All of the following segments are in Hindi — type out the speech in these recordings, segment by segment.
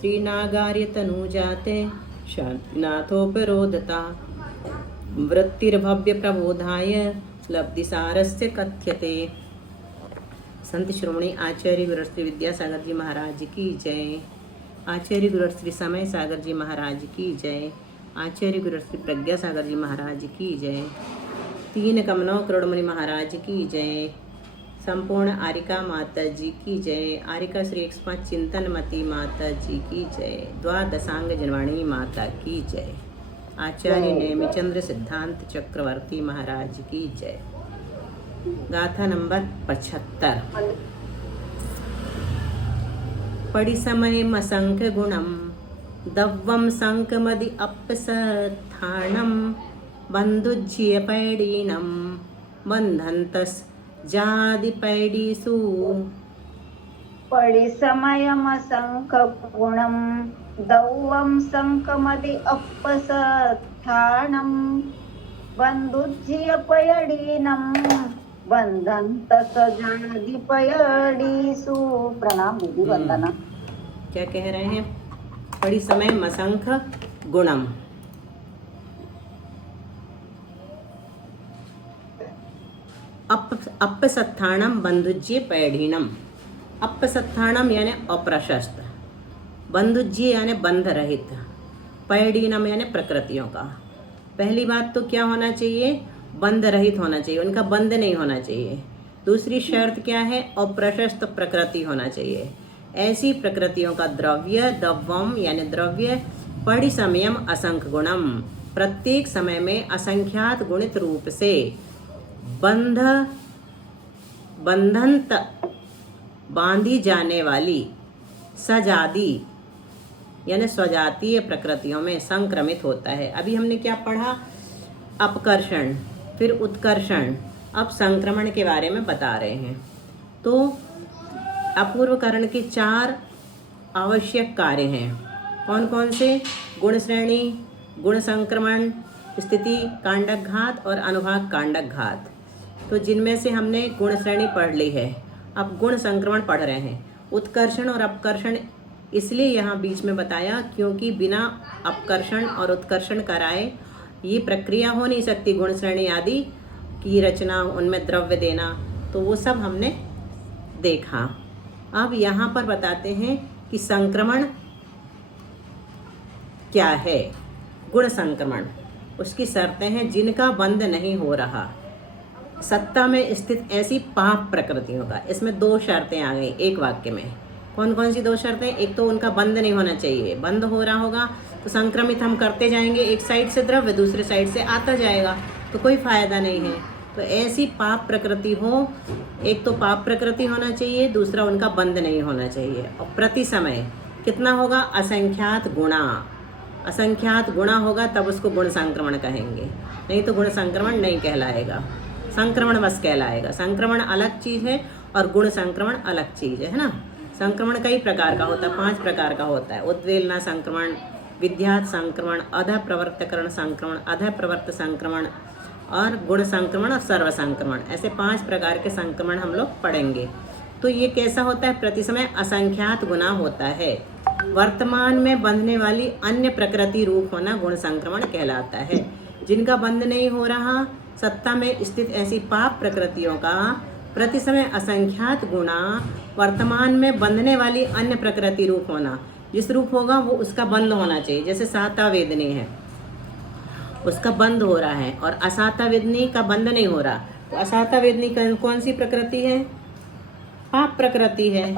श्रीनागार्य तनुजाते शान्तिनाथोपरोधता वृत्तिर्भव्य प्रबोधाय लब्धिसारस्य कथ्यते। संत श्रोमणी आचार्य गुरुश्री विद्यासागर जी महाराज की जय। आचार्य गुरुश्री समय सागर जी महाराज की जय। आचार्य गुरुश्री प्रज्ञा सागर जी महाराज की जय। तीन कमलों करोड़मणि महाराज की जय। संपूर्ण आरिका माता जी की जय। आरिका श्री 105 चिंतनमती माता जी की जय। द्वादशांग जनवाणी माता की जय। आचार्य नेमिचंद्र सिद्धांत चक्रवर्ती महाराज की जय। गाथा नंबर 75। पड़ी समय मसंक गुणम दव्वम संकमदि अपसथाणम बंधुज्य पैडीनम बंधंतस जादि पैडीसु। पड़ी समयमसंख गुणं दौवं संकमदि अपसत्थानं बंधुज्यपयडीनं बंधंतस जादिपयडीसु। प्रणाम दीदी, वंदना। क्या कह रहे हैं? पड़ी समय मसंख गुणम, अपसत्थाणम बंधुज्य पैढ़ीणम। अपसत्थाणम यानी अप्रशस्त, बंधुज्य यानी बंध रहित, पैढ़ीणम यानी प्रकृतियों का। पहली बात तो क्या होना चाहिए? बंध रहित होना चाहिए, उनका बंध नहीं होना चाहिए। दूसरी शर्त क्या है? अप्रशस्त प्रकृति होना चाहिए। ऐसी प्रकृतियों का द्रव्य, दव्वम यानी द्रव्य, पड़ी समयम असंख्य गुणम, प्रत्येक समय में असंख्यात गुणित रूप से बंधंत बांधी जाने वाली सजादी यानी स्वजातीय प्रकृतियों में संक्रमित होता है। अभी हमने क्या पढ़ा? अपकर्षण, फिर उत्कर्षण, अब संक्रमण के बारे में बता रहे हैं। तो अपूर्वकरण के 4 आवश्यक कार्य हैं। कौन कौन से? गुण श्रेणी, गुण संक्रमण, स्थिति कांडक घात और अनुभाग कांडक घात। तो जिनमें से हमने गुण श्रेणी पढ़ ली है, अब गुण संक्रमण पढ़ रहे हैं। उत्कर्षण और अपकर्षण इसलिए यहाँ बीच में बताया क्योंकि बिना अपकर्षण और उत्कर्षण कराए ये प्रक्रिया हो नहीं सकती। गुण श्रेणी आदि की रचना, उनमें द्रव्य देना, तो वो सब हमने देखा। अब यहाँ पर बताते हैं कि संक्रमण क्या है। गुण संक्रमण उसकी शर्तें हैं जिनका बंध नहीं हो रहा। सत्ता में स्थित ऐसी पाप प्रकृतियों का, इसमें 2 शर्तें आ गई एक वाक्य में। कौन कौन सी 2 शर्तें? एक तो उनका बंध नहीं होना चाहिए। बंध हो रहा होगा तो संक्रमित हम करते जाएंगे, एक साइड से द्रव्य दूसरे साइड से आता जाएगा, तो कोई फायदा नहीं है। तो ऐसी पाप प्रकृति हो, एक तो पाप प्रकृति होना चाहिए, दूसरा उनका बंध नहीं होना चाहिए। और प्रति समय कितना होगा? असंख्यात गुणा। असंख्यात गुणा होगा तब उसको गुण संक्रमण कहेंगे, नहीं तो गुण संक्रमण नहीं कहलाएगा, संक्रमण बस कहलाएगा। संक्रमण अलग चीज़ है और गुण संक्रमण अलग चीज़ है ना। संक्रमण कई प्रकार का होता है, 5 प्रकार का होता है। उद्वेलना संक्रमण, विद्यात संक्रमण, अध प्रवर्तकरण संक्रमण, अध प्रवर्त संक्रमण और गुण संक्रमण और सर्व संक्रमण। ऐसे 5 प्रकार के संक्रमण हम लोग पढ़ेंगे। तो ये कैसा होता है? प्रति समय असंख्यात गुना होता है। वर्तमान में बंधने वाली अन्य प्रकृति रूप होना गुण संक्रमण कहलाता है। जिनका बंध नहीं हो रहा, सत्ता में स्थित ऐसी पाप प्रकृतियों का प्रति समय असंख्यात गुणा, वर्तमान में बंधने वाली अन्य प्रकृति रूप होना। जिस रूप होगा वो उसका बंध होना चाहिए। जैसे साता वेदनी है, उसका बंध हो रहा है, और असाता वेदनी का बंध नहीं हो रहा। तो असाता वेदनी कौन सी प्रकृति है? पाप प्रकृति है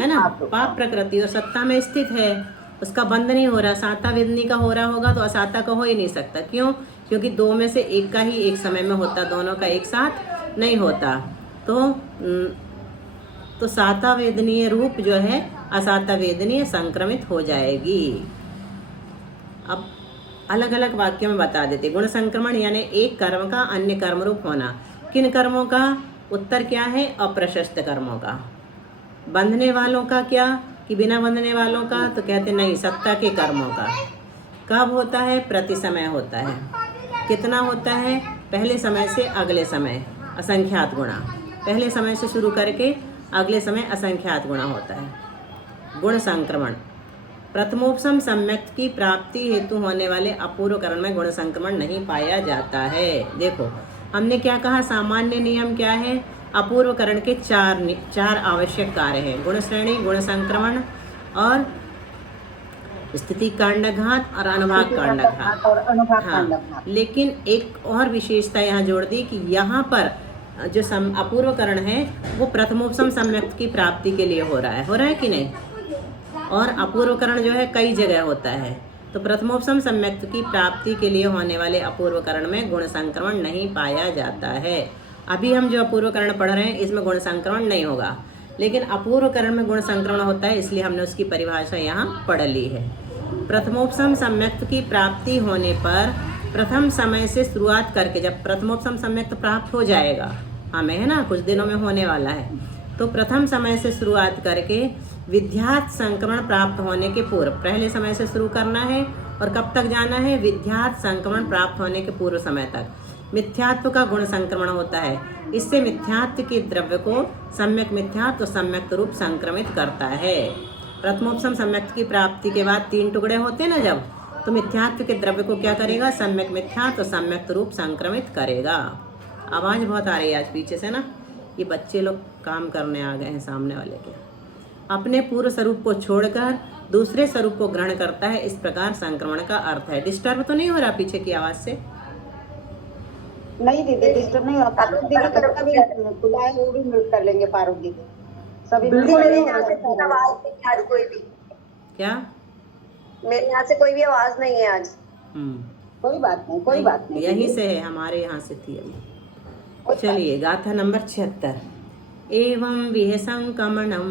ना। पाप प्रकृति और सत्ता में स्थित है, उसका बंध नहीं हो रहा। साता वेदनी का हो रहा होगा तो असाता का हो ही नहीं सकता। क्यों? क्योंकि 2 में से एक का ही एक समय में होता, दोनों का एक साथ नहीं होता। तो साता वेदनीय रूप जो है असाता वेदनीय संक्रमित हो जाएगी। अब अलग अलग वाक्यों में बता देते। गुण संक्रमण यानी एक कर्म का अन्य कर्म रूप होना। किन कर्मों का? उत्तर क्या है? अप्रशस्त कर्मों का। बंधने वालों का क्या? कि बिना बंधने वालों का, तो कहते नहीं, सत्ता के कर्मों का। कब होता है? प्रति समय होता है। कितना होता है? पहले समय से अगले समय असंख्यात गुणा। पहले समय से शुरू करके अगले समय असंख्यात गुणा होता है। गुण संक्रमण प्रथमोपसम सम्यक्त की प्राप्ति हेतु होने वाले अपूर्वकरण में गुण संक्रमण नहीं पाया जाता है। देखो हमने क्या कहा, सामान्य नियम क्या है, अपूर्वकरण के चार आवश्यक कार्य हैं, गुण श्रेणी, गुण संक्रमण और स्थिति कांडघात और अनुभाग कांडघात और अनुभाग हाँ, कांडघात। लेकिन एक और विशेषता यहाँ जोड़ दी कि यहाँ पर जो अपूर्वकरण है वो प्रथमोपसम सम्यक्त की प्राप्ति के लिए हो रहा है कि नहीं, और अपूर्वकरण जो है कई जगह होता है। तो प्रथमोपसम सम्यक्त की प्राप्ति के लिए होने वाले अपूर्वकरण में गुण संक्रमण नहीं पाया जाता है। अभी हम जो अपूर्वकरण पढ़ रहे हैं इसमें गुण संक्रमण नहीं होगा, लेकिन अपूर्वकरण में गुण संक्रमण होता है, इसलिए हमने उसकी परिभाषा यहाँ पढ़ ली है। प्रथमोपसम सम्यक्त की प्राप्ति होने पर प्रथम समय से शुरुआत करके, जब प्रथमोपसम सम्यक्त प्राप्त हो जाएगा हमें, है ना, कुछ दिनों में होने वाला है, तो प्रथम समय से शुरुआत करके विध्यात संक्रमण प्राप्त होने के पूर्व, पहले समय से शुरू करना है और कब तक जाना है, विध्यात संक्रमण प्राप्त होने के पूर्व समय तक मिथ्यात्व का गुण संक्रमण होता है। इससे मिथ्यात्व के द्रव्य को सम्यक मिथ्यात्व सम्यक्त रूप संक्रमित करता है। प्रथमोपसम सम्यक्त की प्राप्ति के बाद 3 टुकड़े होते हैं ना जब, तो मिथ्यात्व के द्रव्य को क्या करेगा, सम्यक मिथ्यात्व सम्यक्त रूप संक्रमित करेगा। आवाज़ बहुत आ रही है आज पीछे से ना, ये बच्चे लोग काम करने आ गए हैं सामने वाले के। अपने पूर्व स्वरूप को छोड़कर दूसरे स्वरूप को ग्रहण करता है, इस प्रकार संक्रमण का अर्थ है। डिस्टर्ब तो नहीं हो रहा पीछे की आवाज़ से? नहीं दीदी, डिस्टर्ब नहीं होता। पारुल दीदी का भी खुला है, वो भी म्यूट कर लेंगे पारुल दीदी। सभी मेरे यहाँ से कोई आवाज नहीं है आज, कोई भी। क्या? मेरे यहाँ से कोई भी आवाज नहीं है आज। कोई बात नहीं, कोई बात नहीं। यहीं से है, हमारे यहाँ से थी अभी। चलिए गाथा नंबर 76। एवं विहसंकमणं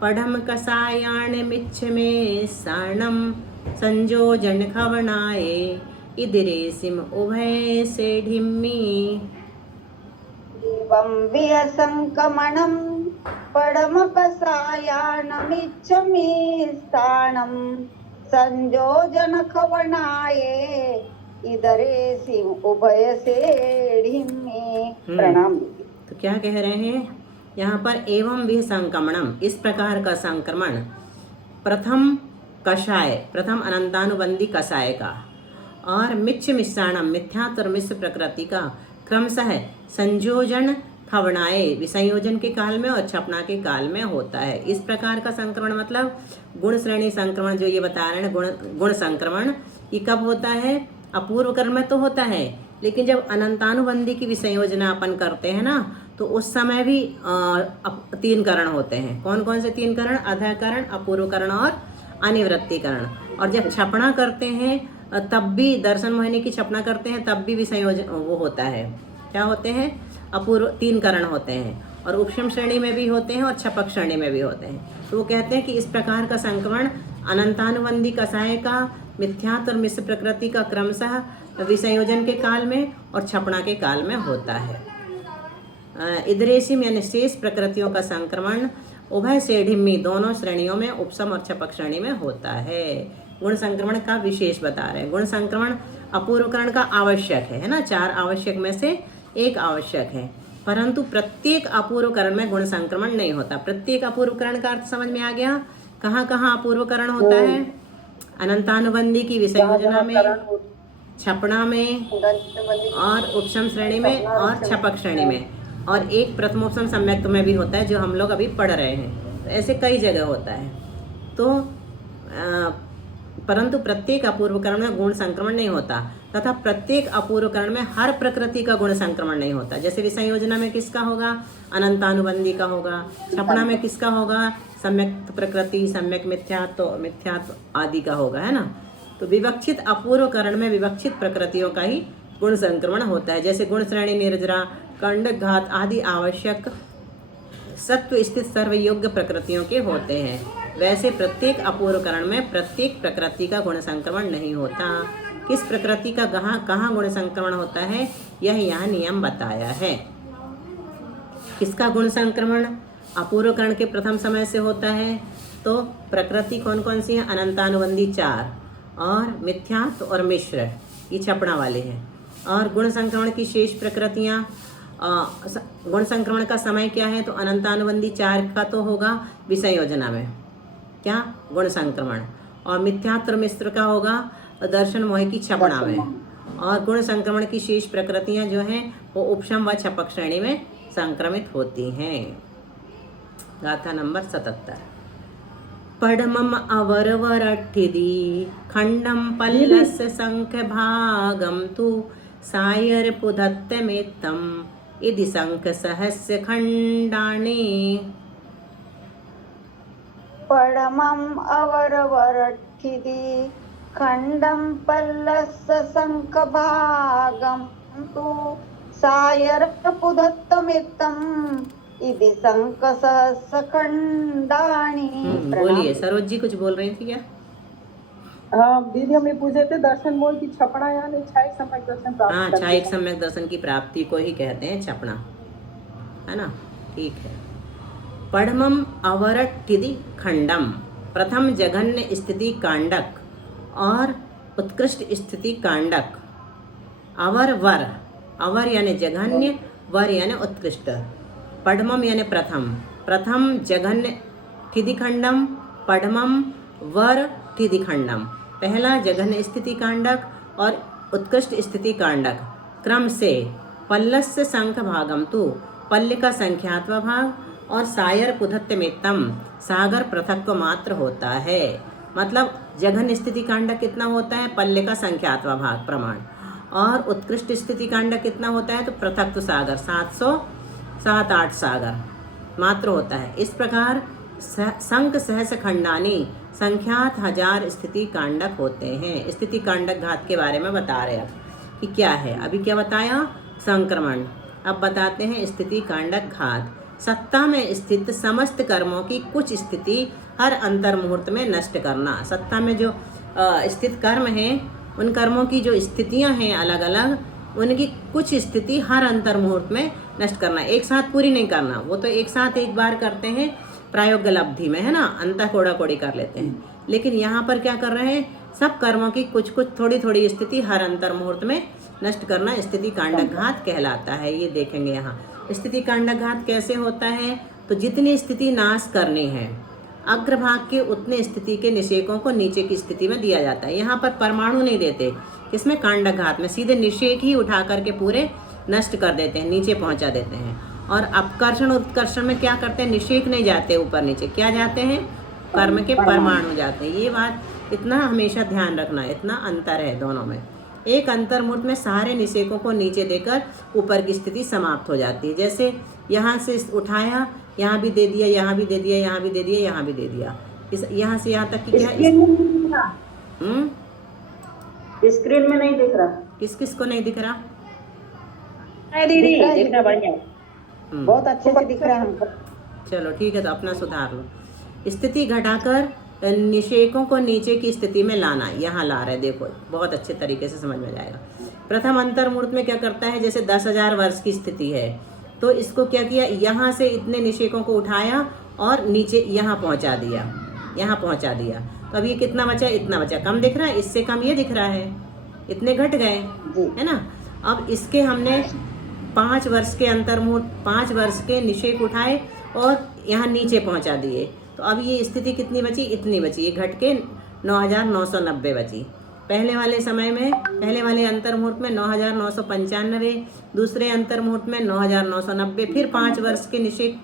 पढ़म कसायाणमिच्छ में साणम संयोजन खवनाये इदिरेसिम उभय से ढिम्मी। एवं विहसंकमणं पढ़म कसायाणमिच्छमि स्थानं संयोजन खवनाये इदरेसिम उभय से ढिम्मी। प्रणाम। तो क्या कह रहे हैं यहाँ पर, एवं विहसंकमणम, इस प्रकार का संक्रमण, प्रथम कषाय, प्रथम अनंतानुबंधी कषाय का, और मिच्छ मिश्राणम, मिथ्यात्व और मिश्र प्रकृति का, क्रमशः संयोजन खवनाए, विसंयोजन के काल में और छपना के काल में होता है। इस प्रकार का संक्रमण मतलब गुण श्रेणी संक्रमण जो ये बता रहे हैं, गुण संक्रमण, ये कब होता है, अपूर्वकरण में तो होता है, लेकिन जब अनंतानुबंधी की विसंयोजना अपन करते हैं ना, तो उस समय भी 3 करण होते हैं। कौन कौन से 3 करण? अधःकरण, अपूर्वकरण और अनिवृत्तिकरण। और जब छपना करते हैं तब भी, दर्शन मोहिनी की छपना करते हैं तब भी विसंयोजन वो होता है। क्या होते हैं? अपूर्व 3 करण होते हैं, और उपशम श्रेणी में भी होते हैं और छपक श्रेणी में भी होते हैं। तो वो कहते हैं कि इस प्रकार का संक्रमण अनंतानुबंधी कषाय का, मिथ्यात्व और मिश्र प्रकृति का क्रमशः विसंयोजन के काल में और छपना के काल में होता है। इदरेसिम यानी शेष प्रकृतियों का संक्रमण उभय सेढ़िम्मी, दोनों श्रेणियों में, उपशम और छपक श्रेणी में होता है। गुण संक्रमण का विशेष बता रहे हैं। गुण संक्रमण अपूर्वकरण का आवश्यक है ना, 4 आवश्यक में से 1 आवश्यक है, परंतु प्रत्येक अपूर्वकरण में गुण संक्रमण नहीं होता। प्रत्येक अपूर्वकरण का अर्थ समझ में आ गया? कहाँ कहाँ अपूर्वकरण होता है? अनंतानुबंधी की विसंयोजना में, छपना में, और उपशम श्रेणी में और छपक श्रेणी में, और एक प्रथमोपशम सम्यक्त में भी होता है जो हम लोग अभी पढ़ रहे हैं। तो ऐसे कई जगह होता है। तो परंतु प्रत्येक अपूर्वकरण में गुण संक्रमण नहीं होता, तथा प्रत्येक अपूर्वकरण में हर प्रकृति का गुण संक्रमण नहीं होता। जैसे विसंयोजना में किसका होगा? अनंतानुबंधी का होगा। छपना में किसका होगा? सम्यक प्रकृति, सम्यक मिथ्यात्व आदि का होगा, है ना। तो विवक्षित अपूर्वकरण में विवक्षित प्रकृतियों का ही गुण संक्रमण होता है। जैसे गुण श्रेणी, निर्जरा, कंडघात आदि आवश्यक सत्व स्थित सर्वयोग्य प्रकृतियों के होते हैं, वैसे प्रत्येक अपूर्वकरण में प्रत्येक प्रकृति का गुण संक्रमण नहीं होता। किस प्रकृति का कहाँ गुण संक्रमण होता है, यह यहाँ नियम बताया है। किसका गुण संक्रमण अपूर्वकरण के प्रथम समय से होता है? तो प्रकृति कौन कौन सी है? अनंतानुबंधी 4, और मिथ्यात्व और मिश्र, ये छपना वाले हैं। और गुण संक्रमण की शेष प्रकृतियाँ, गुण संक्रमण का समय क्या है? तो अनंतानुबंधी 4 का तो होगा विसंयोजना में, क्या? गुण संक्रमण। और मिथ्यात्व मिश्र का होगा दर्शन मोह की छपणा में। और गुण संक्रमण की शेष प्रकृतियां जो हैं वो उपशम व छपक श्रेणी में संक्रमित होती हैं। गाथा नंबर 77। पढ़मम अवरवरठिदी खंडम पल्लस्य संख्य भागम तु सायर पुधत्तमेत्तम इति संख सहस्य खंडानि। पडमम् अवरवरठिदि खण्डं पल्लस्य शङ्खभागं तु सायरपुधत्तमित्तम् इति शङ्खसहस्र खण्डानि। बोलिए, सरोज जी कुछ बोल रही थी क्या? हाँ दीदी, हम ये पूछे थे दर्शन मोह की छपड़ा यानी छायिक सम्यक दर्शन प्राप्त हाँ, करते छायिक हैं। सम्यक दर्शन की प्राप्ति को ही कहते हैं छपना, है ना? ठीक है। पढ़मम अवरठिदि खंडम, प्रथम जघन्य स्थिति कांडक और उत्कृष्ट स्थिति कांडक। अवर वर, अवर यानी जघन्य, वर यानी उत्कृष्ट। पढ़मम यानी प्रथम, प्रथम जघन्य ठिदि खंडम, पढ़मम वर ठिदि खंडम, पहला जघन्य स्थिति कांडक और उत्कृष्ट स्थिति कांडक क्रम से। पल्लस्य संख भागम तु, पल्ल का संख्यात्व भाग और सायर पुधत्तमेत्तम, सागर पृथक्व मात्र होता है। मतलब जघन्य स्थिति कांडक कितना होता है? पल्ले का संख्यात्व भाग प्रमाण। और उत्कृष्ट स्थिति कांडक कितना होता है? तो पृथक्व सागर 707-8 सागर मात्र होता है। इस प्रकार संख सहस्र खंडानी, संख्यात 1000 स्थिति कांडक होते हैं। स्थिति कांडक घात के बारे में बता रहे हैं कि क्या है। अभी क्या बताया? संक्रमण। अब बताते हैं स्थिति कांडक घात। सत्ता में स्थित समस्त कर्मों की कुछ स्थिति हर अंतर मुहूर्त में नष्ट करना। सत्ता में जो स्थित कर्म हैं, उन कर्मों की जो स्थितियां हैं अलग अलग, उनकी कुछ स्थिति हर अंतर मुहूर्त में नष्ट करना। एक साथ पूरी नहीं करना, वो तो एक साथ एक बार करते हैं प्रायोग्य लब्धि में, है ना, अंतः कोड़ा कोड़ी कर लेते हैं। लेकिन यहाँ पर क्या कर रहे हैं? सब कर्मों की कुछ कुछ थोड़ी थोड़ी स्थिति हर अंतर मुहूर्त में नष्ट करना स्थिति कांडक घात कहलाता है। ये देखेंगे यहाँ स्थिति कांडक घात कैसे होता है। तो जितनी स्थिति नाश करनी है, अग्रभाग के उतने स्थिति के निषेकों को नीचे की स्थिति में दिया जाता है। यहाँ पर परमाणु नहीं देते, इसमें कांडक घात में सीधे निषेक ही उठा करके पूरे नष्ट कर देते हैं, नीचे पहुंचा देते हैं। और अपकर्षण उत्कर्षण में क्या करते हैं? निषेक नहीं जाते ऊपर नीचे, क्या जाते हैं? कर्म के परमाणु जाते हैं। ये बात इतना हमेशा ध्यान रखना, इतना अंतर है दोनों में। एक अंतर मुहूर्त में सारे निषेकों को नीचे देकर ऊपर की स्थिति समाप्त हो जाती है। जैसे यहाँ से उठाया, यहाँ भी दे दिया, यहाँ भी दे दिया, यहाँ भी दे दिया, यहाँ भी दे दिया, इस यहाँ से यहाँ तक की क्या स्क्रीन में नहीं दिख रहा। किस किस को नहीं दिख रहा? दीदी दिख रहा, बढ़िया, बहुत अच्छे से दिख रहा है हमको। चलो ठीक है, तो अपना सुधार लो। स्थिति घटाकर निषेकों को नीचे की स्थिति में लाना, यहाँ ला रहे, देखो बहुत अच्छे तरीके से समझ में जाएगा। प्रथम अंतर मुहूर्त में क्या करता है? जैसे 10,000 वर्ष की स्थिति है, तो इसको क्या किया? यहाँ से इतने निषेकों को उठाया और नीचे यहाँ पहुँचा दिया, यहाँ पहुँचा दिया। तो अब ये कितना बचा? इतना बचा। कम दिख रहा है? इससे कम ये दिख रहा है, इतने घट गए, है ना। अब इसके हमने 5 वर्ष के अंतर मुहूर्त, 5 वर्ष के निषेक उठाए और यहाँ नीचे पहुँचा दिए। तो अब ये स्थिति कितनी बची? इतनी बची, ये घट के 9,990 बची। पहले वाले समय में, पहले वाले अंतर मुहूर्त में 9,995, दूसरे अंतर मुहूर्त में 9,990, फिर 5 वर्ष के निषेक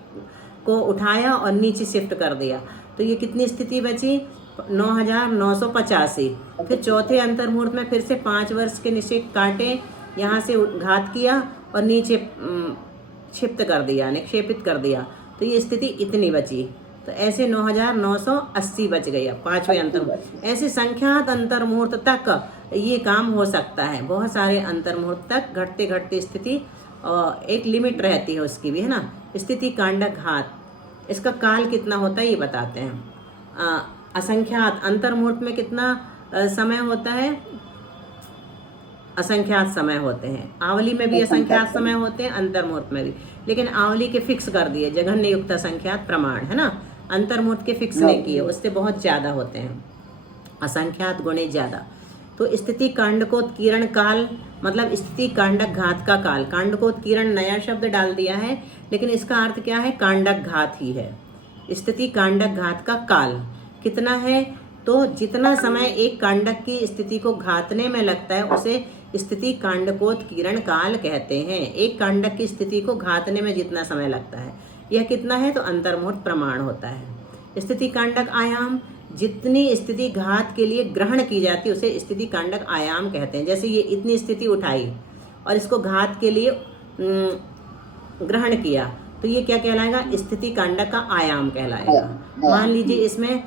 को उठाया और नीचे शिफ्ट कर दिया। तो ये कितनी स्थिति बची? 9,985। फिर चौथे अंतर मुहूर्त में फिर से 5 वर्ष के निषेक काटे, यहाँ से घात किया और नीचे क्षिप्त कर दिया, निक्षेपित कर दिया। तो ये स्थिति इतनी बची। तो ऐसे 9,980 बच गई। अब 5वें अंतर, ऐसे संख्यात अंतर मुहूर्त तक ये काम हो सकता है। बहुत सारे अंतर मुहूर्त तक घटते घटते स्थिति एक लिमिट रहती है उसकी भी, है ना। स्थिति कांडक घात, इसका काल कितना होता है ये बताते हैं। असंख्यात अंतर मुहूर्त में कितना समय होता है? असंख्यात समय होते हैं। आवली में भी असंख्यात समय होते हैं, अंतर मुहूर्त में भी, लेकिन आवली के फिक्स कर दिए, जघन्य युक्त असंख्यात प्रमाण, है ना। अंतर मुहूर्त के फिक्स नहीं किए, उससे बहुत ज़्यादा होते हैं, असंख्यात गुणे ज़्यादा। तो स्थिति कांडकोत्कीर्ण काल, मतलब स्थिति कांडक घात का काल। कांडकोत्कीर्ण नया शब्द डाल दिया है, लेकिन इसका अर्थ क्या है? कांडक घात ही है। स्थिति कांडक घात का काल कितना है? तो जितना समय एक कांडक की स्थिति को घातने में लगता है उसे स्थिति कांडकोत्कीर्ण काल कहते हैं। एक कांडक की स्थिति को घातने में जितना समय लगता है यह कितना है, तो अंतर्मुहूर्त प्रमाण होता है। स्थिति कांडक आयाम, जितनी स्थिति घात के लिए ग्रहण की जाती है उसे स्थिति कांडक आयाम कहते हैं। जैसे ये इतनी स्थिति उठाई और इसको घात के लिए ग्रहण किया तो ये क्या कहलाएगा, स्थिति कांडक का आयाम कहलाएगा। मान लीजिए इसमें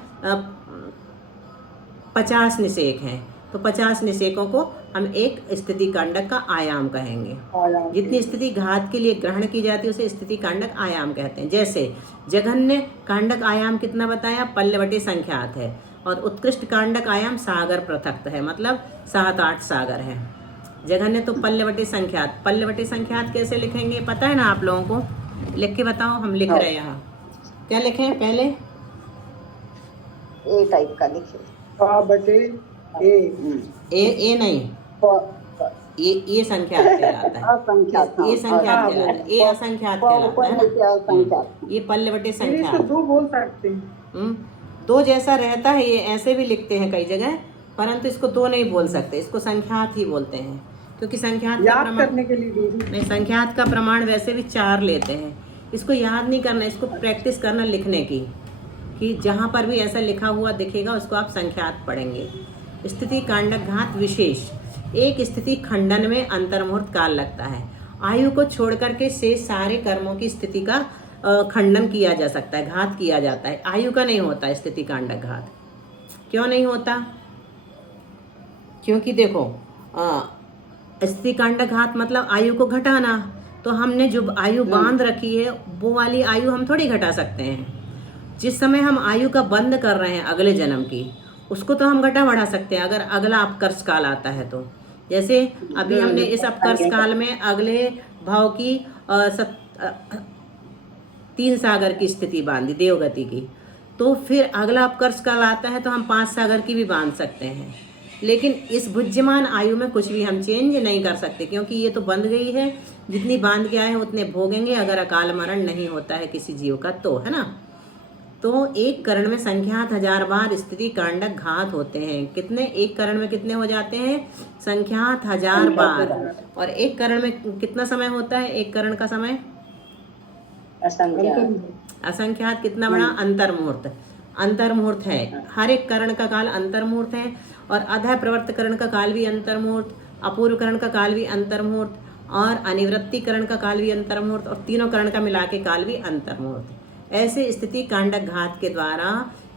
50 निषेक हैं तो 50 निषेकों को हम एक स्थिति कांडक का आयाम कहेंगे। जितनी स्थिति घात के लिए ग्रहण की जाती है उसे स्थिति कांडक आयाम कहते हैं। जैसे जघन्य कांडक आयाम कितना बताया, पल्लवटे संख्यात है, और उत्कृष्ट कांडक आयाम सागर पृथक्त है, मतलब 7-8 सागर है। जघन्य तो पल्लवटे संख्यात, पल्लवटे संख्यात कैसे लिखेंगे पता है ना आप लोगों को, लिख के बताओ। हम लिख रहे हैं यहाँ, क्या लिखें पहले, ए टाइप का लिखिए। ए नहीं, ये संख्यात कहलाता है, असंख्यात, ये संख्यात कहलाता है, ये असंख्यात कहलाता है ना। ये पल्लवटे संख्यात, दो बोल सकते हैं। दो जैसा रहता है, ये ऐसे भी लिखते हैं कई जगह, परंतु इसको दो नहीं बोल सकते, इसको संख्यात ही बोलते हैं, क्योंकि संख्यात का याद प्रमाण करने के लिए दीदी, नहीं, संख्यात का प्रमाण वैसे भी 4 लेते हैं। इसको याद नहीं करना, इसको प्रैक्टिस करना लिखने की, कि जहाँ पर भी ऐसा लिखा हुआ दिखेगा उसको आप संख्यात पढ़ेंगे। स्थिति कांडक घात विशेष, एक स्थिति खंडन में अंतर्मुहूर्त काल लगता है। आयु को छोड़ करके शेष सारे कर्मों की स्थिति का खंडन किया जा सकता है, घात किया जाता है, आयु का नहीं होता स्थिति कांडक घात। क्यों नहीं होता, क्योंकि देखो स्थिति कांडक घात मतलब आयु को घटाना, तो हमने जो आयु बांध रखी है वो वाली आयु हम थोड़ी घटा सकते हैं। जिस समय हम आयु का बंद कर रहे हैं अगले जन्म की, उसको तो हम घटा बढ़ा सकते हैं अगर अगला अपकर्ष काल आता है तो। जैसे अभी हमने इस अपकर्ष काल में अगले भाव की 3 सागर की स्थिति बांधी देवगति की, तो फिर अगला अपकर्ष काल आता है तो हम 5 सागर की भी बांध सकते हैं। लेकिन इस भुज्यमान आयु में कुछ भी हम चेंज नहीं कर सकते, क्योंकि ये तो बंध गई है, जितनी बांध के आए हैं उतने भोगेंगे अगर अकाल मरण नहीं होता है किसी जीव का, तो है ना। तो एक करण में संख्यात 1000 बार स्थिति कांडक घात होते हैं। कितने, एक करण में कितने हो जाते हैं, संख्यात 1000 बार। और एक करण में कितना समय होता है, एक करण का समय असंख्यात कितना बड़ा, अंतर्मुहूर्त, अंतर्मुहूर्त है। हर एक करण का काल अंतर्मुहूर्त है, और अधः प्रवर्त करण का काल भी अंतर्मुहूर्त, अपूर्व करण का काल भी अंतर्मुहूर्त, और अनिवृत्ति करण का काल भी अंतर्मुहूर्त, और तीनों करण का मिला के काल भी अंतर्मुहूर्त। ऐसे स्थिति कांडक घात के द्वारा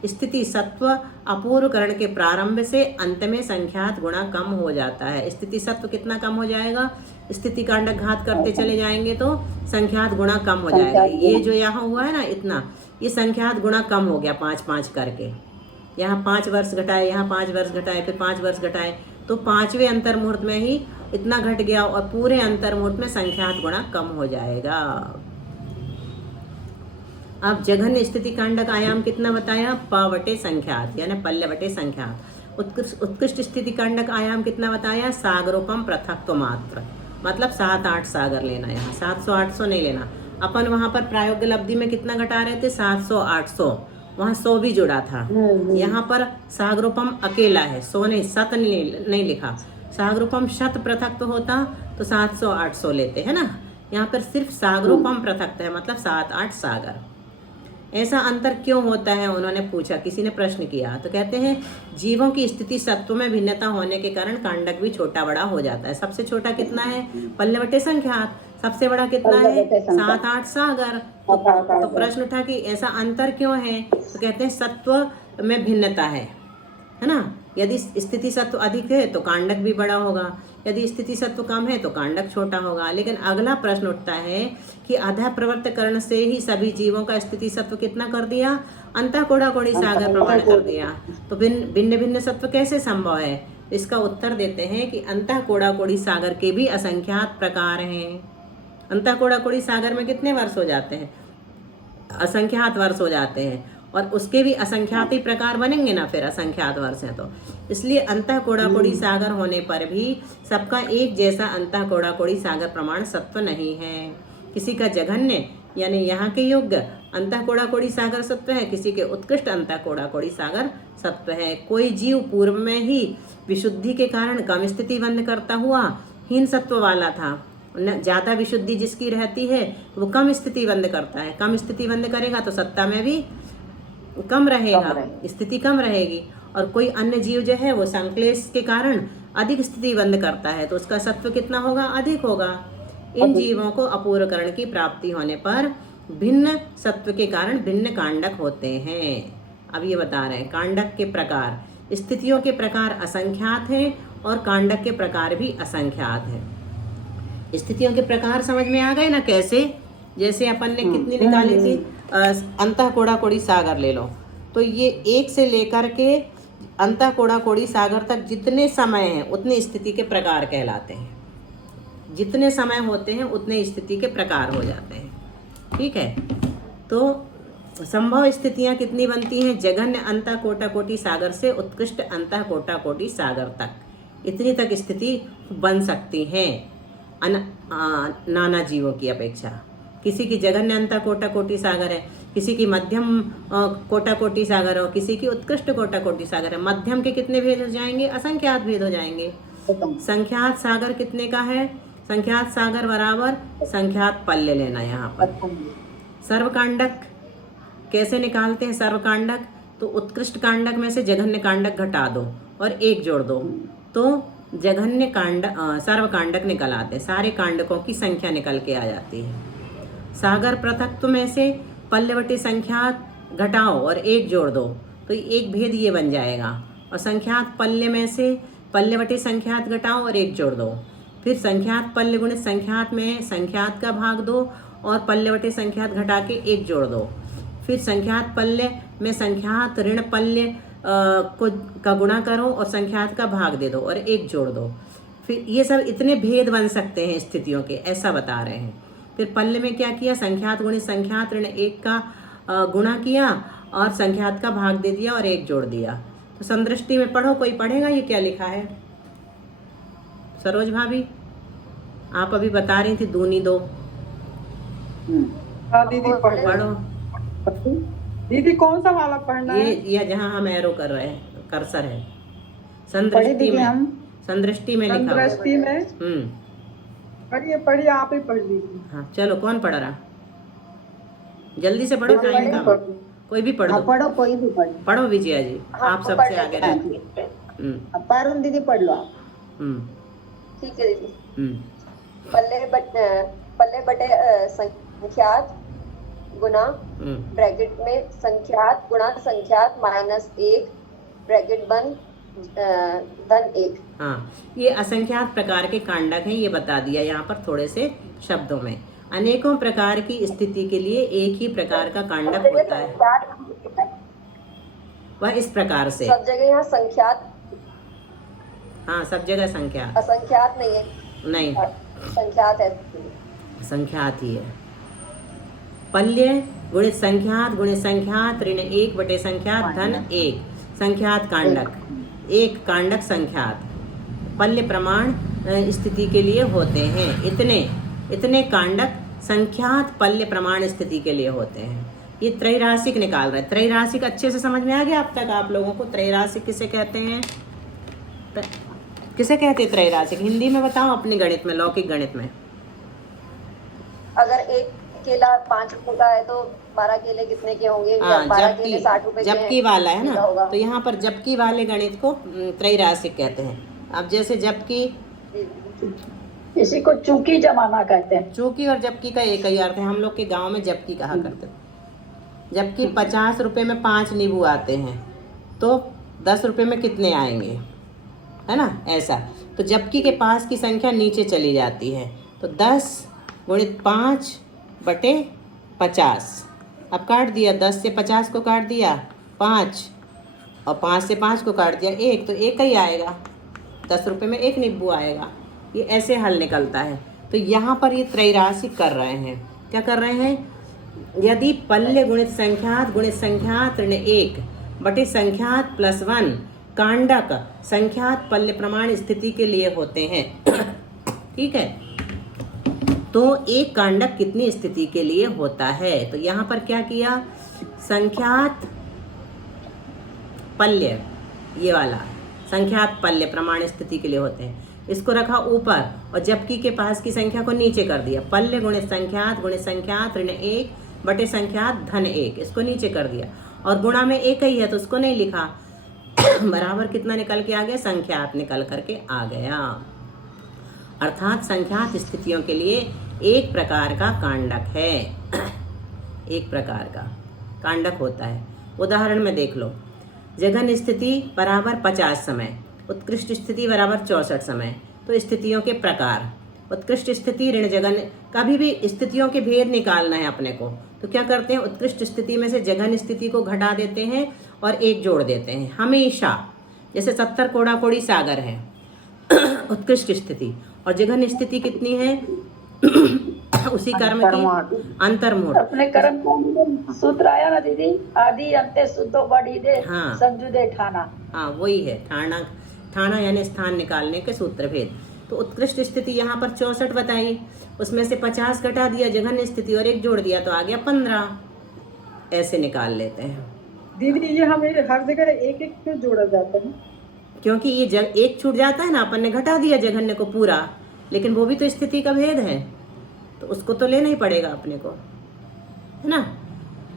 स्थिति सत्व अपूर्व करण के प्रारंभ से अंत में संख्यात गुणा कम हो जाता है। स्थिति सत्व कितना कम हो जाएगा, स्थिति कांडक घात करते चले जाएंगे तो संख्यात गुणा कम हो जाएगा। ये जो यहाँ हुआ है ना इतना, ये संख्यात गुणा कम हो गया 5-5 करके। यहाँ 5 वर्ष घटाए, यहाँ 5 वर्ष घटाए, फिर 5 वर्ष घटाए, तो 5वें अंतर्मुहूर्त में ही इतना घट गया, और पूरे अंतर्मुहूर्त में संख्यात गुणा कम हो जाएगा। अब जघन्य स्थिति कांडक आयाम कितना बताया, पावटे संख्यात यानी पल्लवटे संख्यात। उत्कृष्ट स्थिति कांडक आयाम कितना बताया, सागरोपम पृथक्त्व मात्र, मतलब 7-8 सागर लेना, यहाँ 700-800 नहीं लेना। अपन वहाँ पर प्रायोगिक अवधि में कितना घटा रहे थे, 700-800, वहाँ 100 भी जुड़ा था। यहाँ पर सागरोपम अकेला है, 100 नहीं, 7 नहीं लिखा। सागरोपम शत पृथक्त्व होता तो 700-800 लेते है ना, यहाँ पर सिर्फ सागरोपम पृथक्त्व है, मतलब 7-8 सागर। ऐसा अंतर क्यों होता है, उन्होंने पूछा, किसी ने प्रश्न किया, तो कहते हैं जीवों की स्थिति सत्व में भिन्नता होने के कारण कांडक भी छोटा बड़ा हो जाता है। सबसे छोटा कितना है, पल्लवटे संख्यात, सबसे बड़ा कितना है, 7-8 सागर। तो प्रश्न उठा कि ऐसा अंतर क्यों है, तो कहते हैं सत्व में भिन्नता है ना। यदि स्थिति सत्व अधिक है तो कांडक भी बड़ा होगा, यदि स्थिति सत्व कम है तो कांडक छोटा होगा। लेकिन अगला प्रश्न उठता है कि अधः प्रवर्त करण से ही सभी जीवों का स्थिति सत्व कितना कर दिया, अंतः कोड़ा कोड़ी सागर प्रमाण कर दिया, तो भिन्न भिन्न सत्व कैसे संभव है। इसका उत्तर देते हैं कि अंतः कोड़ा कोड़ी सागर के भी असंख्यात प्रकार हैं। अंतः कोड़ा कोड़ी सागर में कितने वर्ष हो जाते हैं, असंख्यात वर्ष हो जाते हैं, और उसके भी असंख्यात ही प्रकार बनेंगे ना, फिर असंख्यात वर्ष हैं तो। इसलिए अंतः कोड़ा कोड़ी सागर होने पर भी सबका एक जैसा अंतः कोड़ा कोड़ी सागर प्रमाण सत्व नहीं है। किसी का जघन्य यानी यहाँ के योग्य अंतः कोड़ा कोड़ी सागर सत्व है, किसी के उत्कृष्ट अंतः कोड़ा कोड़ी सागर सत्व है। कोई जीव पूर्व में ही विशुद्धि के कारण कम स्थिति बंद करता हुआ हीन सत्व वाला था। ज़्यादा विशुद्धि जिसकी रहती है वो कम स्थिति बंद करता है, कम स्थिति बंद करेगा तो सत्ता में भी कम रहेगा, स्थिति कम रहेगी। और कोई अन्य जीव जो है वो संक्लेश के कारण अधिक स्थिति बंद करता है तो उसका सत्व कितना होगा, अधिक होगा। इन जीवों को अपूर्वकरण की प्राप्ति होने पर भिन्न सत्व के कारण भिन्न कांडक होते हैं। अब ये बता रहे हैं कांडक के प्रकार, स्थितियों के प्रकार असंख्यात हैं और कांडक के प्रकार भी असंख्यात हैं। स्थितियों के प्रकार समझ में आ गए ना कैसे? जैसे अपन ने कितनी निकाली थी, अंतः कोड़ा कोड़ी सागर ले लो, तो ये 1 से लेकर के अंतः कोड़ा कोड़ी सागर तक जितने समय हैं उतने स्थिति के प्रकार कहलाते हैं। जितने समय होते हैं उतने स्थिति के प्रकार हो जाते हैं। ठीक है, तो संभव स्थितियां कितनी बनती हैं? जघन्य अंतः कोटा कोटि सागर से उत्कृष्ट अंतः कोटा कोटि सागर तक, इतनी तक स्थिति बन सकती हैं नाना जीवों की अपेक्षा। किसी की जघन्य अंतः कोटा कोटि सागर है, किसी की मध्यम कोटा कोटि सागर हो, किसी की उत्कृष्ट कोटा कोटि सागर है। मध्यम के कितने भेद हो जाएंगे? असंख्यात भेद हो जाएंगे। संख्यात सागर कितने का है? संख्यात सागर बराबर संख्यात पल्ले लेना। यहाँ पर सर्वकांडक कैसे निकालते हैं? सर्वकांडक तो उत्कृष्ट कांडक में से जघन्य कांडक घटा दो और 1 जोड़ दो तो जघन्य सर्वकांडक निकल आते हैं। सारे कांडकों की संख्या निकल के आ जाती है। सागर पृथक्त्व में से पल्लवटी संख्यात घटाओ और 1 जोड़ दो तो एक भेद ये बन जाएगा। और संख्यात पल्ले में से पल्लवटी संख्यात घटाओ और 1 जोड़ दो। फिर संख्यात पल्ले गुणित संख्यात में संख्यात का भाग दो और पल्लवटी संख्यात घटा के 1 जोड़ दो। फिर संख्यात पल्ले में संख्यात ऋण पल्ले का गुणा करो और संख्यात का भाग दे दो और 1 जोड़ दो। फिर ये सब इतने भेद बन सकते हैं स्थितियों के, ऐसा बता रहे हैं। फिर पल्ले में क्या किया? संख्यात गुणित संख्यात ऋण 1 का गुणा किया और संख्यात का भाग दे दिया और 1 जोड़ दिया। तो समदृष्टि में पढ़ो, कोई पढ़ेगा ये क्या लिखा है? सरोज भाभी आप अभी बता रही थी दूनी 2। हाँ दीदी पढ़ो। दीदी कौन सा वाला पढ़ना है? ये जहाँ हम एरो कर रहे हैं, कर्सर है संदृष्टि में, संदृष्टि में लिखा हुआ है। संदृष्टि में पढ़िए आप ही पढ़ लीजिए। हाँ चलो, कौन पढ़ रहा? जल्दी से पढ़ो, टाइम कम। कोई भी पढ़ दो। पढ़ो, कोई भी पढ़ो। पढ़ो विजया जी, आप सबसे आगे रहती हैं। पारुण दीदी पढ़ लो आप। ठीक है दीदी। पल्ले बटे संख्यात गुना ब्रैकेट में संख्यात गुणा संख्यात -1 ब्रैकेट बंद धन 1। हाँ, ये असंख्यात प्रकार के कांडक हैं, ये बता दिया यहाँ पर थोड़े से शब्दों में। अनेकों प्रकार की स्थिति के लिए एक ही प्रकार का कांडक होता है, वह इस प्रकार से। सब जगह यहाँ संख्यात, हाँ सब जगह संख्यात, असंख्यात नहीं है। नहीं, संख्यात है, संख्यात ही है। पल्य गुणित संख्यात ऋण 1 बटे संख्यात धन 1 संख्यात कांडक, एक कांडक संख्यात पल्य प्रमाण स्थिति के लिए होते हैं। इतने कांडक संख्यात पल्य प्रमाण स्थिति के लिए होते हैं। ये त्रैराशिक निकाल रहे हैं। त्रैराशिक अच्छे से समझ में आ गया अब तक आप लोगों को? त्रैराशिक किसे कहते हैं? किसे कहते हैं त्रैराशिक? हिंदी में बताओ, अपने गणित में, लौकिक गणित में। अगर एक केला 5 रुपए का है तो 12 केले कितने के होंगे? 12 केले 60 रुपए के जबकि वाला है ना, तो यहाँ पर जबकि वाले गणित को त्रैराशिक कहते हैं। अब जैसे जबकि, इसी को चूकी जमाना कहते हैं। चूकी और जबकि का एक ही अर्थ है। हम लोग के गांव में जबकि कहा करते हैं। जबकि 50 रुपए में 5 नींबू आते हैं तो 10 रुपए में कितने आएंगे, है ना? ऐसा। तो जबकि के पास की संख्या नीचे चली जाती है, तो 10 गुणित 5 बटे 50। अब काट दिया, 10 से 50 को काट दिया 5 और 5 से 5 को काट दिया 1, तो 1 ही आएगा। 10 रुपये में 1 नींबू आएगा। ये ऐसे हल निकलता है। तो यहाँ पर ये त्रैराशिक कर रहे हैं। क्या कर रहे हैं? यदि पल्य गुणित संख्यात ऋण 1 बटे संख्यात +1 कांडक संख्यात पल्य प्रमाण स्थिति के लिए होते हैं, ठीक है, तो एक कांडक कितनी स्थिति के लिए होता है। तो यहाँ पर क्या किया, संख्यात पल्य, ये वाला संख्यात पल्य प्रमाण स्थिति के लिए होते हैं, इसको रखा ऊपर और जबकि के पास की संख्या को नीचे कर दिया। पल्य गुणित संख्यात ऋण 1 बटे संख्यात धन 1, इसको नीचे कर दिया और गुणा में एक ही है तो उसको नहीं लिखा। बराबर कितना निकल के आ गया, संख्यात निकल करके आ गया। अर्थात संख्यात स्थितियों के लिए एक प्रकार का कांडक है, एक प्रकार का कांडक होता है। उदाहरण में देख लो, जघन स्थिति बराबर 50 समय, उत्कृष्ट स्थिति बराबर 64 समय। तो स्थितियों के प्रकार, उत्कृष्ट स्थिति ऋण जघन, कभी भी स्थितियों के भेद निकालना है अपने को तो क्या करते हैं, उत्कृष्ट स्थिति में से जघन स्थिति को घटा देते हैं और एक जोड़ देते हैं हमेशा। जैसे 70 कोड़ा कोड़ी सागर है उत्कृष्ट स्थिति, और जघन स्थिति कितनी है उसी कर्म की अंतर्मुहूर्त। अपने कर्म का सूत्र आया ना दीदी, आदि अंत्य शुद्धो बढ़ी दे, हाँ संजू दे ठाना। हाँ वही है, ठाना, ठाना यानी स्थान निकालने के सूत्र भेद। तो उत्कृष्ट स्थिति यहाँ पर 64 बताई, उसमें से 50 घटा दिया जघन स्थिति और एक जोड़ दिया तो आ गया 15, ऐसे निकाल लेते हैं। दीदी ये हमें हर जगह एक एक क्यों जोड़ा जाता है? क्योंकि ये एक छूट जाता है ना, अपन ने घटा दिया जघन्य को पूरा, लेकिन वो भी तो स्थिति का भेद है तो उसको तो लेना ही पड़ेगा अपने को, है ना।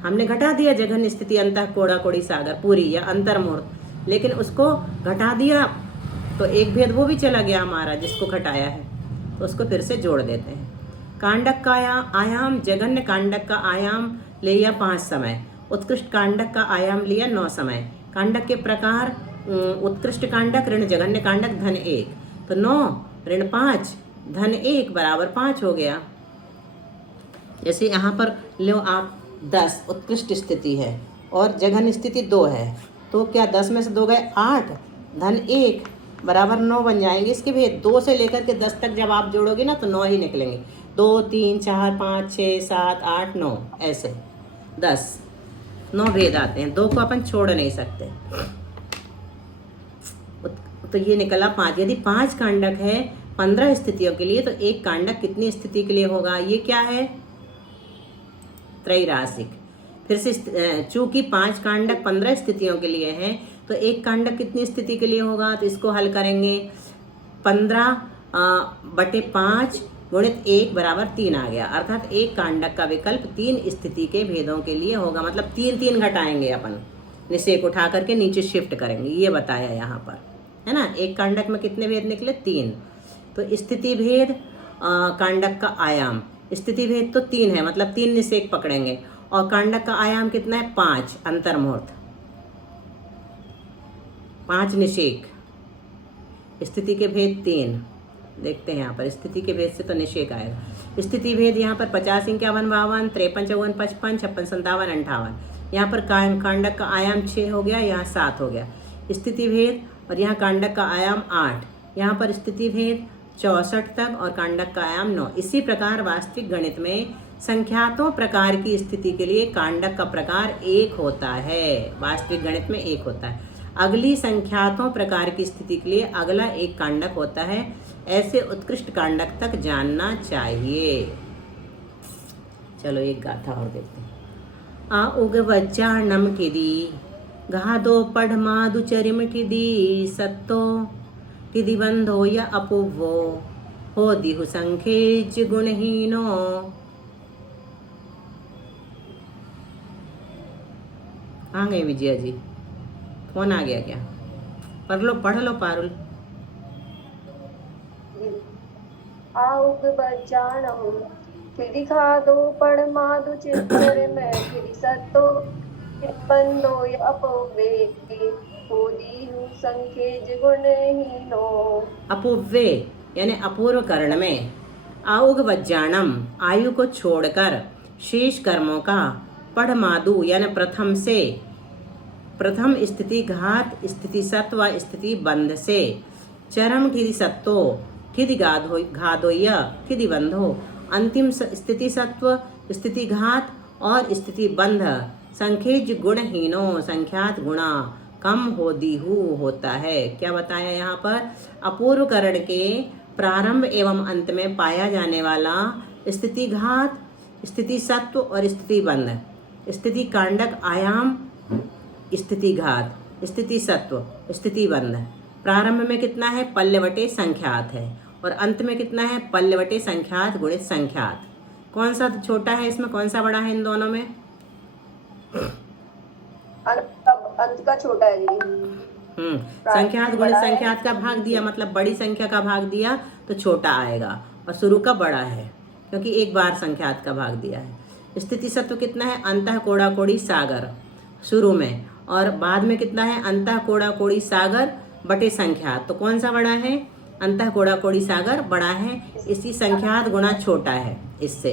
हमने घटा दिया जघन्य स्थिति अंतः कोड़ा कोड़ी सागर पूरी या अंतर्मुहूर्त, लेकिन उसको घटा दिया तो एक भेद वो भी चला गया हमारा जिसको घटाया है, तो उसको फिर से जोड़ देते हैं। कांडक का आयाम, जघन्य कांडक का आयाम लिया 5 समय, उत्कृष्ट कांडक का आयाम लिया 9 समय। कांडक के प्रकार, उत्कृष्ट कांडक ऋण जघन्य कांडक धन 1, तो 9 ऋण 5 धन 1 बराबर 5 हो गया। जैसे यहाँ पर लो आप 10 उत्कृष्ट स्थिति है और जघन्य स्थिति 2 है, तो क्या 10 में से 2 गए 8, धन 1 बराबर 9 बन जाएंगे। इसके भेद 2 से लेकर के 10 तक जब आप जोड़ोगे ना तो 9 ही निकलेंगे। 2 3 4 5 6 7 8 9 ऐसे 10 9 भेद आते हैं, 2 को अपन छोड़ नहीं सकते। तो ये निकला 5। यदि 5 कांडक है 15 स्थितियों के लिए तो एक कांडक कितनी स्थिति के लिए होगा, ये क्या है, त्रैराशिक। फिर से चूंकि 5 कांडक 15 स्थितियों के लिए है तो एक कांडक कितनी स्थिति के लिए होगा, तो इसको हल करेंगे 15 बटे 5 गुणित 1 बराबर 3 आ गया। अर्थात एक कांडक का विकल्प 3 स्थिति के भेदों के लिए होगा, मतलब 3 घटाएंगे अपन, निषेक उठा करके नीचे शिफ्ट करेंगे, ये बताया यहाँ पर, है ना। एक कांडक में कितने भेद निकले, 3। तो स्थिति भेद, कांडक का आयाम, स्थिति भेद तो 3 है, मतलब 3 निषेक पकड़ेंगे, और कांडक का आयाम कितना है 5, अंतर्मुहूर्त 5 निषेक, स्थिति के भेद 3। देखते हैं यहाँ पर स्थिति के भेद से तो निषेक आएगा। स्थिति भेद यहाँ पर 50 51 52 53 54 55 56 57 58। यहाँ पर कांडक का आयाम 6 हो गया, यहाँ 7 हो गया स्थिति भेद, और यहाँ कांडक का आयाम 8, यहाँ पर स्थिति भेद 64 तक और कांडक का आयाम 9। इसी प्रकार वास्तविक गणित में संख्यातों प्रकार की स्थिति के लिए कांडक का प्रकार 1 होता है, वास्तविक गणित में 1 होता है। अगली संख्यातों प्रकार की स्थिति के लिए अगला एक कांडक होता है। ऐसे उत्कृष्ट कांडक तक जानना चाहिए। चलो एक गाथा और देखते हैं। आ उग वज्जाणम किदी गादो पढ़ मादु चरिम किदी सत्तो किदी बंधो या अपुवो हो दिहु संखेज गुणहीनो। आ गए विजया जी, फोन आ गया क्या? पढ़ लो पारुल। आउग बचाणम किदी खादो पढ़ मादु चित्तर में किदी सत्तो बंदो अपोवे होदीहु संखेज गुणहीनो। अपूर्वे यानी अपूर्व कर्ण में, आउग वज्जाणम आयु को छोड़कर शेष कर्मों का, पढ़ मादु यानी प्रथम से, प्रथम स्थिति घात स्थिति सत्व स्थिति बंध से, चरम खिदि सत्तो खिदि घादोय खिदि बंधो, अंतिम स्थिति सत्व स्थिति घात और स्थिति बंध, संखेज गुणहीनो संख्यात गुणा कम हो दीहु होता है। क्या बताया यहाँ पर? अपूर्व करण के प्रारंभ एवं अंत में पाया जाने वाला स्थिति घात, स्थिति सत्व और स्थिति बंध। स्थिति कांडक आयाम, स्थिति घात, स्थिति सत्व, स्थिति बंध। प्रारंभ में कितना है? पल्य बटे संख्यात है, और अंत में कितना है? पल्य बटे संख्यात गुणित संख्यात। कौन सा छोटा है इसमें, कौन सा बड़ा है इन दोनों में? अंत का छोटा है दीदी। संख्यात गुणित संख्यात का भाग दिया, मतलब बड़ी संख्या का भाग दिया तो छोटा आएगा, और शुरू का बड़ा है क्योंकि एक बार संख्यात का भाग दिया है। स्थिति सत्व कितना है? अंतः कोड़ा कोड़ी सागर शुरू में, और बाद में कितना है? अंतः कोड़ा कोड़ी सागर बटे संख्यात। तो कौन सा बड़ा है? अंतः कोड़ा कोड़ी सागर बड़ा है, इसी संख्यात गुणा छोटा है इससे,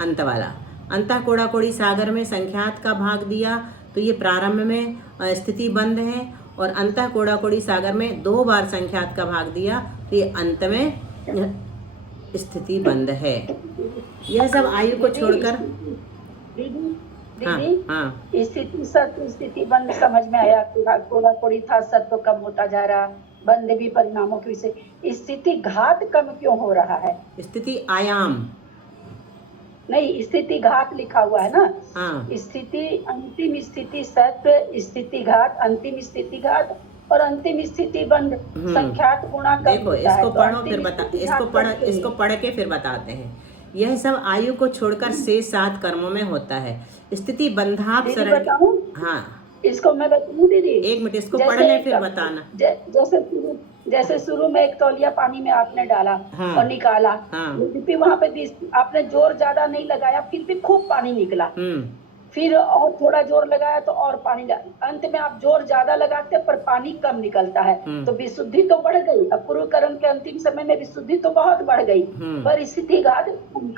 अंत वाला। अंतः कोड़ा कोड़ी सागर में संख्यात का भाग दिया तो ये प्रारंभ में स्थिति बंध है, और अंतः कोड़ा कोड़ी सागर में 2 बार संख्यात का भाग दिया तो ये अंत में स्थिति बंध है। यह सब आयु को छोड़कर दीदी स्थिति सत्व स्थिति बंध समझ में आया। कोड़ा कोड़ी था, सत्व कम होता जा रहा, बंध भी परिणामों की वजह से। स्थिति घात कम क्यों हो रहा है? स्थिति आयाम नहीं, स्थिति घात लिखा हुआ है ना। हाँ, स्थिति अंतिम स्थिति सत्व, स्थिति घात अंतिम स्थिति घात, और अंतिम स्थिति बंध संख्यात गुणा कम देखो होता है। इसको तो पढ़ो फिर बता, इसको पढ़ के फिर बताते हैं। यह सब आयु को छोड़कर शेष 7 कर्मों में होता है। स्थिति बंधाप शरण। हाँ, इसको मैं बताऊं दीदी? 1 मिनट, इसको पढ़ ले फिर बताना। जैसे शुरू में एक तौलिया पानी में आपने डाला हाँ, और निकाला, हाँ, फिर वहाँ पे आपने जोर ज्यादा नहीं लगाया, फिर भी खूब पानी निकला। फिर और थोड़ा जोर लगाया तो और पानी अंत में आप जोर ज्यादा लगाते पर पानी कम निकलता है, तो विशुद्धि तो बढ़ गई। अब पूर्व कर्म के अंतिम समय में विशुद्धि तो बहुत बढ़ गई, पर स्थिति घात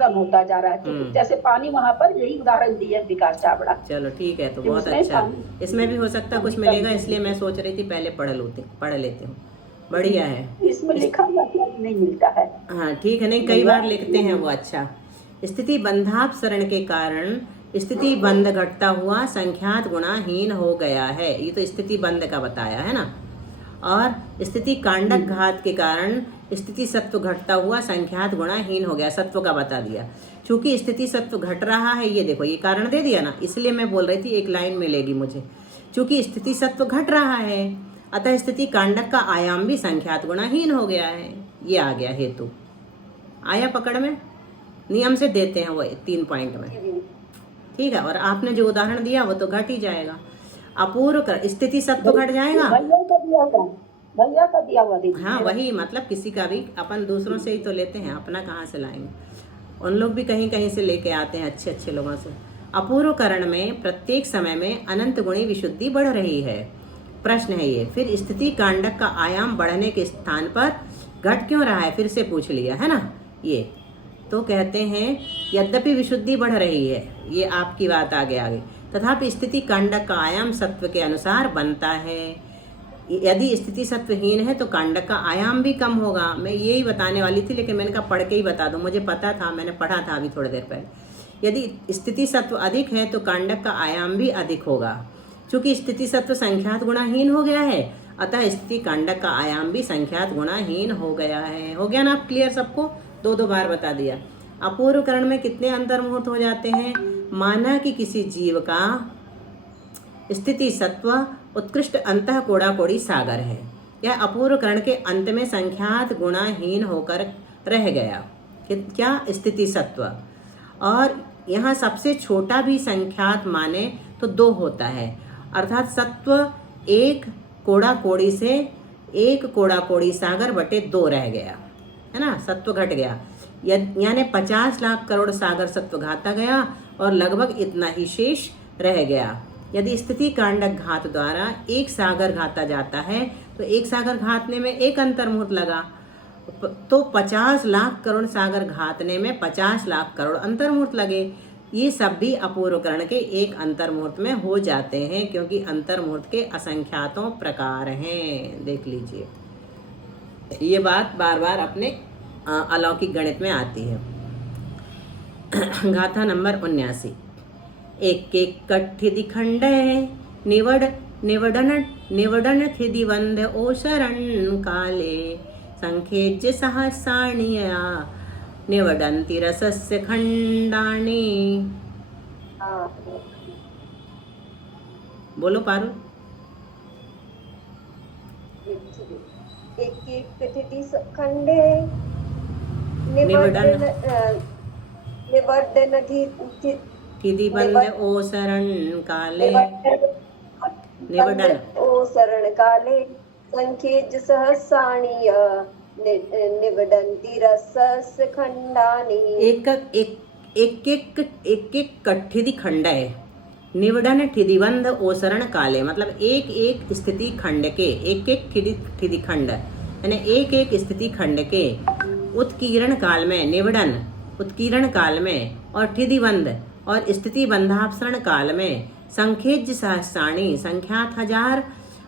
कम होता जा रहा है। जैसे पानी वहाँ पर, यही उदाहरण दिया विकास चावड़ा। चलो ठीक है, तो बहुत अच्छा। इसमें भी हो सकता कुछ मिलेगा, इसलिए मैं सोच रही थी पहले पढ़ लेती हूँ। बढ़िया है, इसमें लिखा मतलब नहीं मिलता है। हाँ ठीक है, नहीं कई बार लिखते हैं वो। अच्छा, स्थिति बंधाप शरण के कारण स्थिति बंध घटता हुआ संख्यात गुणाहीन हो गया है। ये तो स्थिति बंध का बताया है ना। और स्थिति कांडक घात के कारण स्थिति सत्व घटता हुआ संख्यात गुणाहीन हो गया, सत्व का बता दिया। चूंकि स्थिति सत्व घट रहा है, ये देखो ये कारण दे दिया ना, इसलिए मैं बोल रही थी एक लाइन मिलेगी मुझे। चूंकि स्थिति सत्व घट रहा है, अतः स्थिति कांडक का आयाम भी संख्यात गुणाहीन हो गया है। ये आ गया हेतु, आया पकड़ में। नियम से देते हैं वो 3 पॉइंट में, ठीक है। और आपने जो उदाहरण दिया वो तो घट ही जाएगा। अपूर्व कर स्थिति सत्व घट जाएगा। भैया का दिया हुआ दीदी। हाँ वही, मतलब किसी का भी, अपन दूसरों से ही तो लेते हैं, अपना कहाँ से लाएंगे। उन लोग भी कहीं कहीं से लेके आते हैं, अच्छे अच्छे लोगों से। अपूर्व करण में प्रत्येक समय में अनंत गुणी विशुद्धि बढ़ रही है। प्रश्न है ये, फिर स्थिति कांडक का आयाम बढ़ने के स्थान पर घट क्यों रहा है? फिर से पूछ लिया है ना ये। तो कहते हैं यद्यपि विशुद्धि बढ़ रही है, ये आपकी बात आगे तथापि स्थिति कांडक का आयाम सत्व के अनुसार बनता है। यदि स्थिति सत्वहीन है तो कांडक का आयाम भी कम होगा। मैं यही बताने वाली थी, लेकिन मैंने कहा पढ़ के ही बता दूं, मुझे पता था, मैंने पढ़ा था अभी थोड़ी देर पहले। यदि स्थिति सत्व अधिक है तो कांडक का आयाम भी अधिक होगा। चूंकि स्थिति सत्व संख्यात गुणाहीन हो गया है, अतः स्थिति कांडक का आयाम भी संख्यात गुणाहीन हो गया है। हो गया ना आप क्लियर सबको? 2 बार बता दिया। अपूर्व करण में कितने अंतर्मुहूर्त हो जाते हैं? माना कि किसी जीव का स्थिति सत्व उत्कृष्ट अंतः कोड़ा कोड़ी सागर है, यह अपूर्व करण के अंत में संख्यात गुणाहीन होकर रह गया। क्या? स्थिति सत्व। और यहाँ सबसे छोटा भी संख्यात माने तो 2 होता है, अर्थात सत्व 1 कोड़ा कोड़ी से 1 कोड़ा कोड़ी सागर बटे 2 रह गया है ना, सत्व घट गया। यानी 50 लाख करोड़ सागर सत्व घाता गया और लगभग इतना ही शेष रह गया। यदि स्थिति कांडक घात द्वारा 1 सागर घाता जाता है तो 1 सागर घातने में 1 अंतर्मुहूर्त लगा, तो 50 लाख करोड़ सागर घातने में 50 लाख करोड़ अंतर्मुहूर्त लगे। ये सब भी अपूर्वकरण के 1 अंतर्मुहूर्त में हो जाते हैं, क्योंकि अंतर्मुहूर्त के असंख्यातों प्रकार हैं। देख लीजिए, ये बात बार बार अपने अलौकिक गणित में आती है। गाथा नंबर 79। एक एक कट्ठि दिखंड निवडन थिदिवंद ओ शरण काले संखेज सहसाणिया निवडन्ति रसस्य खण्डानि। हाँ, बोलो पारुल। एक एक तिथि खंडे निवडन निवर्धन किधि बंद ओसरण काले। निवडन ओ शरण काले संखेज सहसाणीय निवडन्ति रसस्य खंडानि। एक एक कठिधि खंड है। निवडन ठिदिबंध ओसरण काले, मतलब एक एक स्थिति खंड के, एक एक ठिदि खंड यानी एक एक स्थिति खंड के उत्कीर्ण काल में, निवडन उत्कीर्ण काल में, और ठिदिबंध और स्थिति बंधापसरण काल में संखेज सहस्राणी संख्यात हजार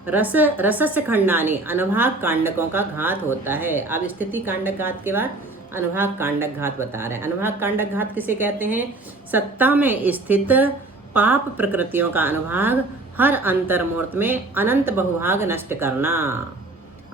रसस्य खंडानी अनुभाग कांडकों का घात होता है। अब स्थिति कांडक घात के बाद अनुभाग कांडक घात बता रहे हैं। अनुभाग कांडक घात किसे कहते हैं? सत्ता में स्थित पाप प्रकृतियों का अनुभाग हर अंतर्मूर्त में अनंत बहुभाग नष्ट करना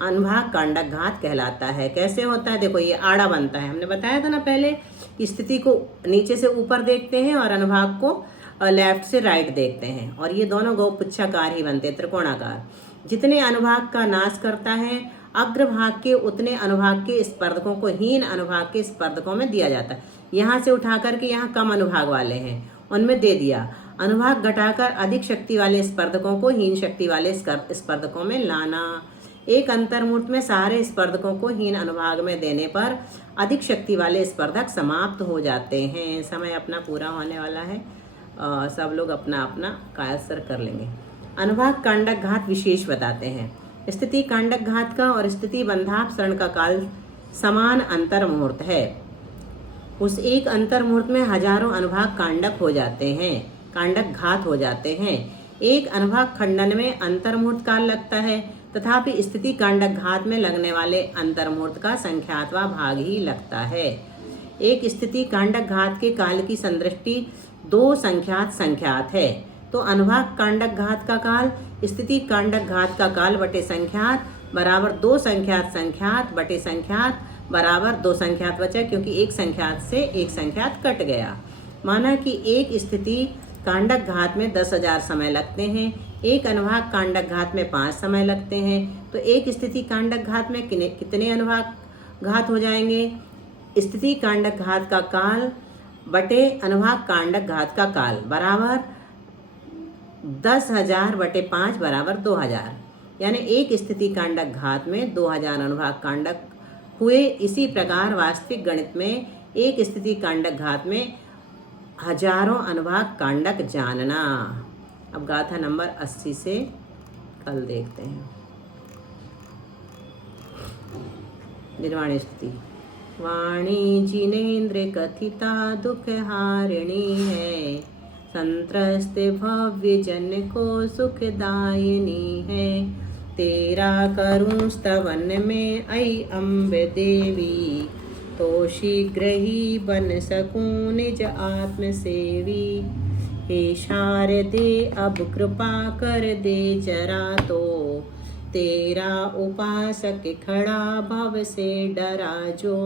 अनुभाग कांडक घात कहलाता है। कैसे होता है? देखो ये आड़ा बनता है, हमने बताया था ना पहले, स्थिति को नीचे से ऊपर देखते हैं और अनुभाग को लेफ्ट से राइट देखते हैं, और ये दोनों गौपुच्छाकार ही बनते हैं, त्रिकोणाकार। जितने अनुभाग का नाश करता है अग्रभाग के, उतने अनुभाग के स्पर्धकों को हीन अनुभाग के स्पर्धकों में दिया जाता है। यहाँ से उठा करके यहाँ कम अनुभाग वाले हैं उनमें दे दिया। अनुभाग घटाकर अधिक शक्ति वाले स्पर्धकों को हीन शक्ति वाले स्पर्धकों में लाना। एक अंतर्मूर्त में सारे स्पर्धकों को हीन अनुभाग में देने पर अधिक शक्ति वाले स्पर्धक समाप्त हो जाते हैं। समय अपना पूरा होने वाला है, सब लोग अपना अपना कायस्तर कर लेंगे। अनुभाग कांडक घात विशेष बताते हैं। स्थिति कांडक घात का और स्थिति बंधापसरण का काल समान अंतर्मुहूर्त है। उस एक अंतर्मुहूर्त में हजारों अनुभाग कांडक हो जाते हैं, कांडक घात हो जाते हैं। एक अनुभाग खंडन में अंतर्मुहूर्त काल लगता है, तथापि स्थिति कांडक घात में लगने वाले अंतर्मुहूर्त का संख्यातवा भाग ही लगता है। एक स्थिति कांडक घात के काल की संदृष्टि दो संख्यात है, तो अनुभाग कांडक घात का काल स्थिति कांडक घात का काल बटे संख्यात बराबर दो संख्यात बटे संख्यात बराबर दो संख्यात बचा, क्योंकि एक संख्यात से एक संख्यात कट गया। माना कि एक स्थिति कांडक घात में 10,000 समय लगते हैं, एक अनुभाग कांडक घात में 5 समय लगते हैं, तो एक स्थिति कांडक घात में कितने अनुभाग घात हो जाएंगे? स्थिति कांडक घात का काल बटे अनुभाग कांडक घात का काल बराबर 10,000 बटे 5 बराबर 2,000, यानी एक स्थिति कांडक घात में 2,000 अनुभाग कांडक हुए। इसी प्रकार वास्तविक गणित में एक स्थिति कांडक घात में हजारों अनुभाग कांडक जानना। अब गाथा नंबर 80 से कल देखते हैं। निर्वाणी स्तुति। वाणी जिनेन्द्र कथिता दुख हारिणी है, संत्रस्त भव्य जन को सुखदायिनी है। तेरा करूं स्तवन में ऐ अम्बे देवी, तो शीघ्र ही बन सकूं निज आत्मसेवी। हे शारदे अब कृपा कर दे जरा, तो तेरा उपासक खड़ा भव से डरा जो।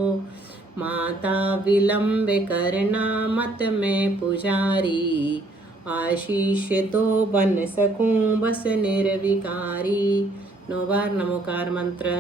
माता विलंब करना मत में पुजारी, आशीष दो बन सकूं बस निर्विकारी। 9 बार नमोकार मंत्र।